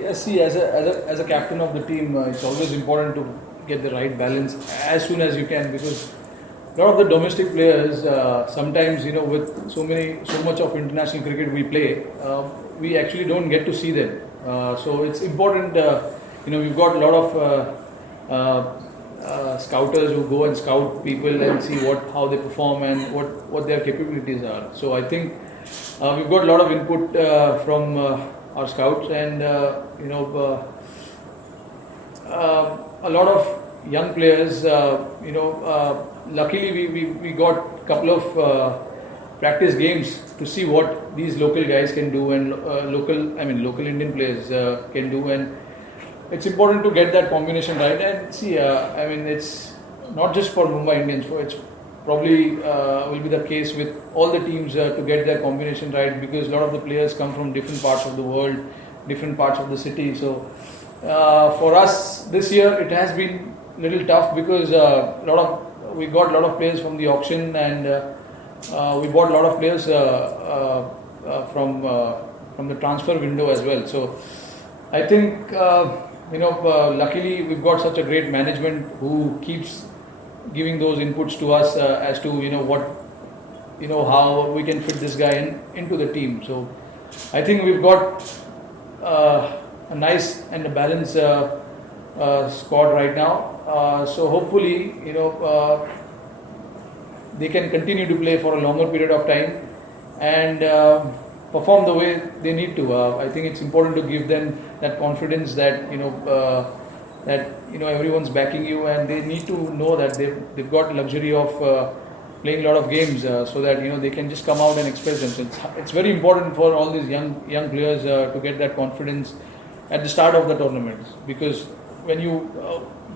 Yes, see, as a captain of the team, it's always important to get the right balance as soon as you can, because a lot of the domestic players sometimes, with so much of international cricket we play, we actually don't get to see them. So it's important. We've got a lot of scouters who go and scout people and see how they perform and what their capabilities are. So I think we've got a lot of input from our scouts, and a lot of young players. Luckily we got a couple of practice games to see what these local guys can do, and local Indian players can do, and it's important to get that combination right. And see, it's not just for Mumbai Indians, so it's probably will be the case with all the teams to get their combination right, because a lot of the players come from different parts of the world, different parts of the city. So for us this year it has been a little tough, because we got a lot of players from the auction, and we bought a lot of players from the transfer window as well. So I think luckily we've got such a great management who keeps giving those inputs to us as to how we can fit this guy into the team. So I think we've got a nice and a balanced squad right now. So hopefully they can continue to play for a longer period of time and perform the way they need to. I think it's important to give them that confidence that everyone's backing you, and they need to know that they've got luxury of playing a lot of games, so that they can just come out and express themselves. It's very important for all these young players to get that confidence at the start of the tournament, because when you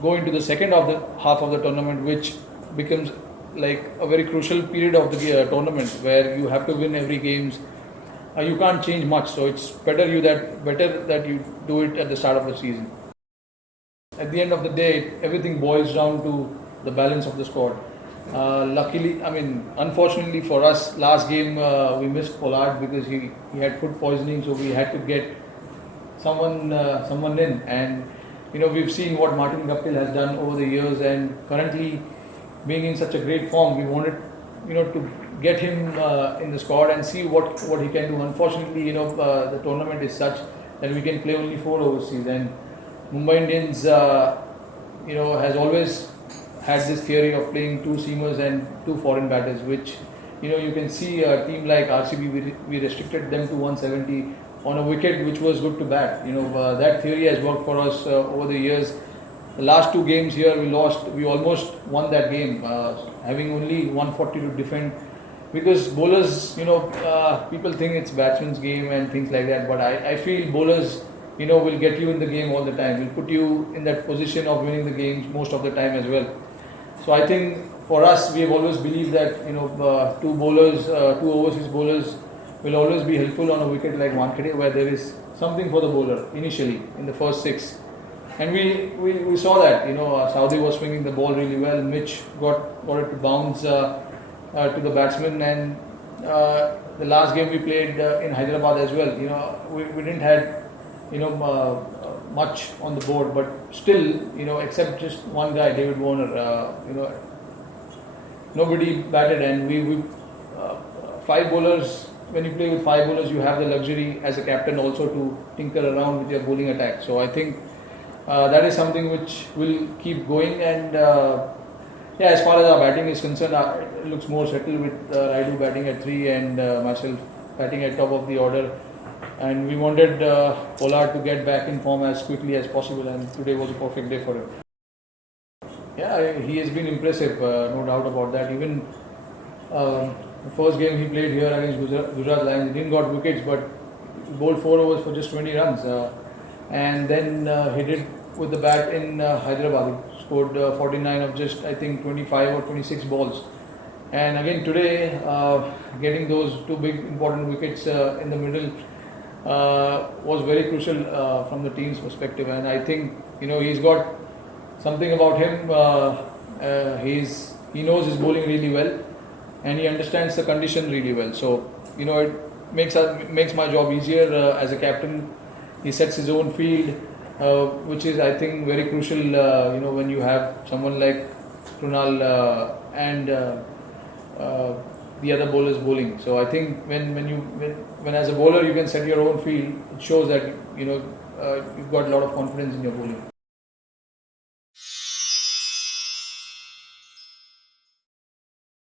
go into the second half of the tournament, which becomes like a very crucial period of the tournament, where you have to win every games, you can't change much. So it's better that you do it at the start of the season. At the end of the day, everything boils down to the balance of the squad. Unfortunately for us, last game we missed Pollard because he had food poisoning, so we had to get someone in. And we've seen what Martin Guptill has done over the years, and currently being in such a great form, we wanted to get him in the squad and see what he can do. Unfortunately, the tournament is such that we can play only 4 overseas, and Mumbai Indians has always had this theory of playing 2 seamers and 2 foreign batters, which you can see a team like RCB, we restricted them to 170 on a wicket which was good to bat. That theory has worked for us over the years. The last 2 games here we lost. We almost won that game, having only 140 to defend. Because bowlers, people think it's batsman's game and things like that. But I feel bowlers, will get you in the game all the time. Will put you in that position of winning the games most of the time as well. So I think for us, we have always believed that 2 overseas bowlers will always be helpful on a wicket like Wankhede, where there is something for the bowler initially in the first 6. And we saw that, Saudi was swinging the ball really well. Mitch got it to bounce to the batsman, and the last game we played in Hyderabad as well. We didn't have much on the board, but still, except just one guy, David Warner, nobody batted, and we 5 bowlers. When you play with 5 bowlers, you have the luxury as a captain also to tinker around with your bowling attack. So I think that is something which will keep going. And as far as our batting is concerned, it looks more settled with Raidu batting at 3 and myself batting at top of the order. And we wanted Pollard to get back in form as quickly as possible, and today was a perfect day for him. Yeah, he has been impressive, no doubt about that. Even the first game he played here against Gujarat Lions, he didn't got wickets, but bowled 4 overs for just 20 runs. And then he did with the bat in Hyderabad. He scored 49 of just, I think, 25 or 26 balls. And again today, getting those 2 big important wickets in the middle was very crucial from the team's perspective. And I think he's got something about him. He knows his bowling really well, and he understands the condition really well. So it makes my job easier as a captain He sets his own field, which is, I think, very crucial. When you have someone like Krunal and the other bowlers bowling. So I think when as a bowler you can set your own field, it shows that you've got a lot of confidence in your bowling.